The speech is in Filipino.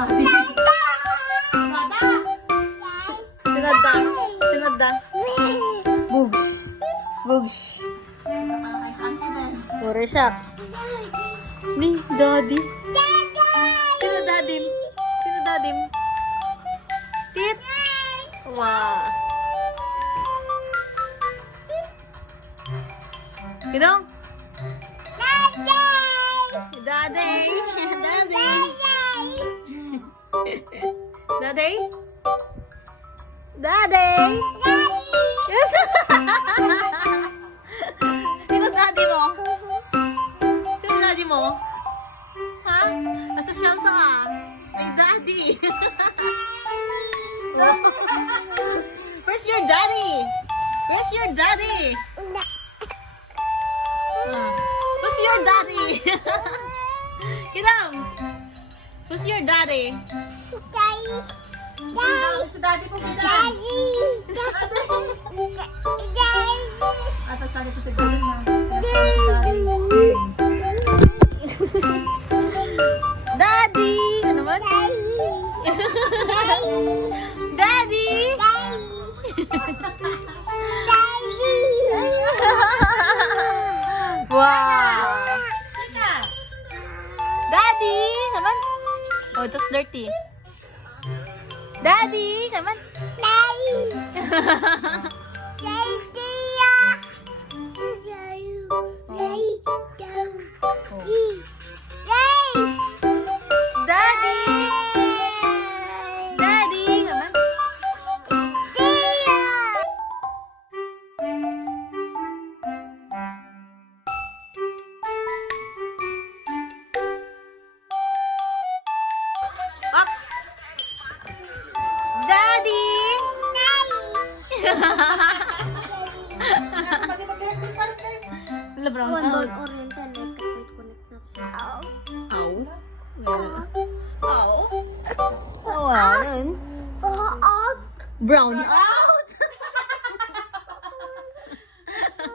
Daddy. Dada! Sinada. Sinada. Bugs. Bugs. Kay Santi Ben. Pure siya. Ni, daddy. Sino daddy? Sino daddy? Tit. Wow. Gidong? Daddy. Daddy. Daddy? Daddy? Yes. Sino daddy mo? Sino daddy mo? Ha? Asosyal to ah. Ay, daddy. Where's your daddy? Where's your daddy? Who's your daddy? Kinang? Who's your daddy? Sa daddy po, Pida. At pagsalit ito gawin na. Daddy! Ano man? Daddy! Wow! Daddy! Naman? Oh, that's dirty. Daddy! Naman? Daddy! Daddy! Naman? Up! Daddy! Wala brown out. Ow. Ow. Oh, wow. Brown out.